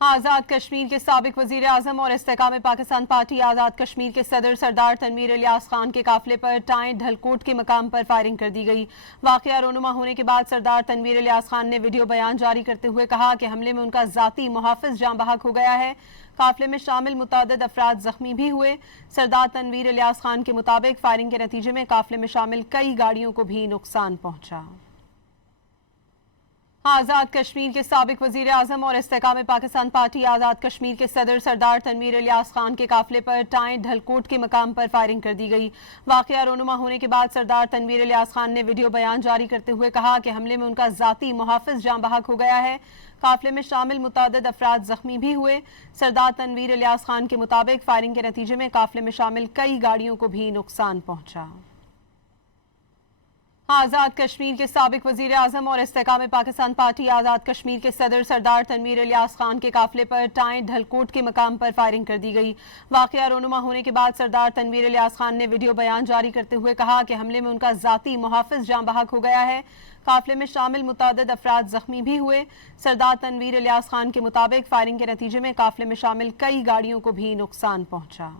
आज़ाद कश्मीर के साबिक वज़ीर आज़म और इस्तेकाम पाकिस्तान पार्टी आज़ाद कश्मीर के सदर सरदार तनवीर इलियास खान के काफिले पर टाएं ढलकोट के मकाम पर फायरिंग कर दी गई। वाक़या रोनुमा होने के बाद सरदार तनवीर इलियास खान ने वीडियो बयान जारी करते हुए कहा कि हमले में उनका ज़ाती मुहाफ़िज़ जाँ बहक हो गया है। काफिले में शामिल मुतादिद अफराद जख्मी भी हुए। सरदार तनवीर इलियास खान के मुताबिक फायरिंग के नतीजे में काफिले में शामिल कई गाड़ियों को भी नुकसान पहुंचा। आज़ाद कश्मीर के साबिक वज़ीर आज़म और इस्तेकाम पाकिस्तान पार्टी आज़ाद कश्मीर के सदर सरदार तनवीर इलियास खान के काफिले पर टाएं ढलकोट के मकाम पर फायरिंग कर दी गई। वाक़या रोनुमा होने के बाद सरदार तनवीर इलियास खान ने वीडियो बयान जारी करते हुए कहा कि हमले में उनका ज़ाती मुहाफ़िज़ जाँ बहक हो गया है। काफिले में शामिल मुतादिद अफराद जख्मी भी हुए। सरदार तनवीर इलियास खान के मुताबिक फायरिंग के नतीजे में काफिले में शामिल कई गाड़ियों को भी नुकसान पहुंचा। आज़ाद कश्मीर के साबिक वज़ीर आज़म और इस्तेकाम पाकिस्तान पार्टी आज़ाद कश्मीर के सदर सरदार तनवीर इलियास खान के काफिले पर टाएं ढलकोट के मकाम पर फायरिंग कर दी गई। वाक़या रोनुमा होने के बाद सरदार तनवीर इलियास खान ने वीडियो बयान जारी करते हुए कहा कि हमले में उनका ज़ाती मुहाफ़िज़ जाँ बहक हो गया है। काफिले में शामिल मुतादिद अफराद जख्मी भी हुए। सरदार तनवीर इलियास खान के मुताबिक फायरिंग के नतीजे में काफिले में शामिल कई गाड़ियों को भी नुकसान पहुंचा।